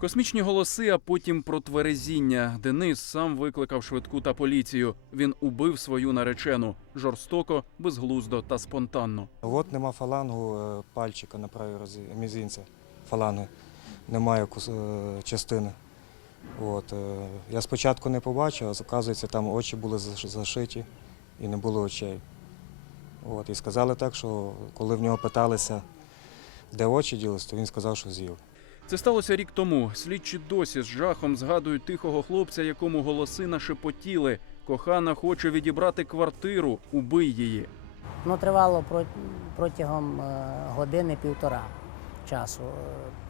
Космічні голоси, а потім протверезіння. Денис сам викликав швидку та поліцію. Він убив свою наречену жорстоко, безглуздо та спонтанно. От нема фалангу е, пальчика на правій розі, мізинця. Фаланги. Немає е, частини. От, е, я спочатку не побачив, а оказується, там очі були зашиті і не було очей. От, і сказали так, що коли в нього питалися, де очі ділись, то він сказав, що з'їв. Це сталося рік тому. Слідчі досі з жахом згадують тихого хлопця, якому голоси нашепотіли. Кохана хоче відібрати квартиру, убий її. Воно тривало протягом е, години-півтора часу.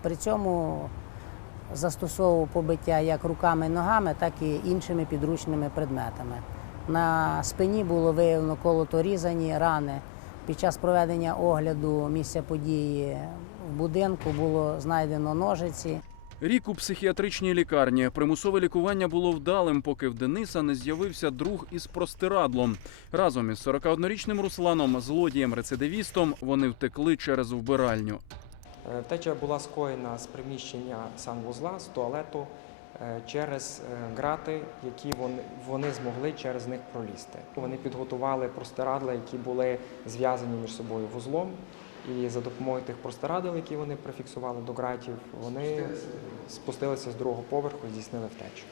При цьому застосовував побиття як руками і ногами, так і іншими підручними предметами. На спині було виявлено колото різані рани. Під час проведення огляду місця події в будинку було знайдено ножиці. Рік у психіатричній лікарні. Примусове лікування було вдалим, поки в Дениса не з'явився друг із простирадлом. Разом із 41-річним Русланом, злодієм-рецидивістом, вони втекли через вбиральню. Е, Втеча була скоєна з приміщення санвузла, з туалету е, через е, грати, які вони, вони змогли через них пролізти. Вони підготували простирадла, які були зв'язані між собою вузлом. І за допомогою тих простирадл, які вони прифіксували до гратів, вони спустилися з другого поверху і здійснили втечу.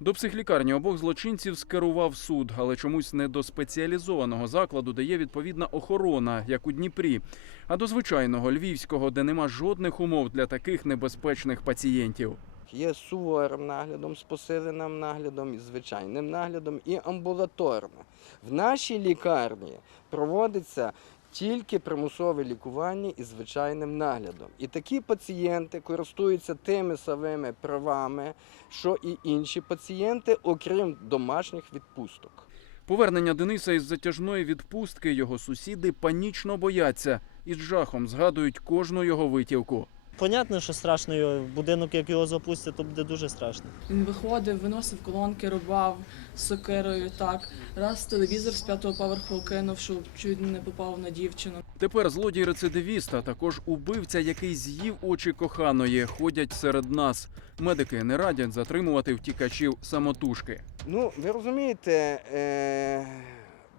До психлікарні обох злочинців скерував суд, але чомусь не до спеціалізованого закладу, де є відповідна охорона, як у Дніпрі, а до звичайного львівського, де нема жодних умов для таких небезпечних пацієнтів. Є суворим наглядом, з посиленим наглядом, і звичайним наглядом і амбулаторно. В нашій лікарні проводиться тільки примусове лікування із звичайним наглядом. І такі пацієнти користуються тими самими правами, що і інші пацієнти, окрім домашніх відпусток. Повернення Дениса із затяжної відпустки його сусіди панічно бояться і з жахом згадують кожну його витівку. Понятно, що страшно його. Будинок, як його запустять, то буде дуже страшно. Він виходив, виносив колонки, рубав з сокирою. Так раз телевізор з п'ятого поверху кинув, щоб чуть не попав на дівчину. Тепер злодій рецидивіст, а також убивця, який з'їв очі коханої, ходять серед нас. Медики не радять затримувати втікачів самотужки. Ну, ви розумієте, е,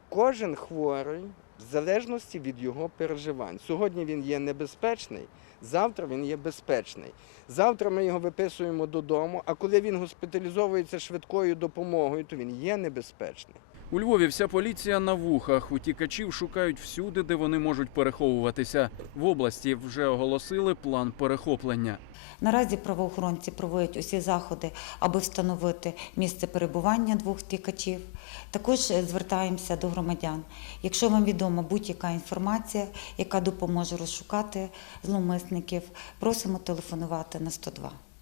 кожен хворий в залежності від його переживань. Сьогодні він є небезпечний, завтра він є безпечний. Завтра ми його виписуємо додому, а коли він госпіталізовується швидкою допомогою, то він є небезпечний. У Львові вся поліція на вухах. Утікачів шукають всюди, де вони можуть переховуватися. В області вже оголосили план перехоплення. Наразі правоохоронці проводять усі заходи, аби встановити місце перебування двох втікачів. Також звертаємося до громадян. Якщо вам відома будь-яка інформація, яка допоможе розшукати зловмисників, просимо телефонувати на 102.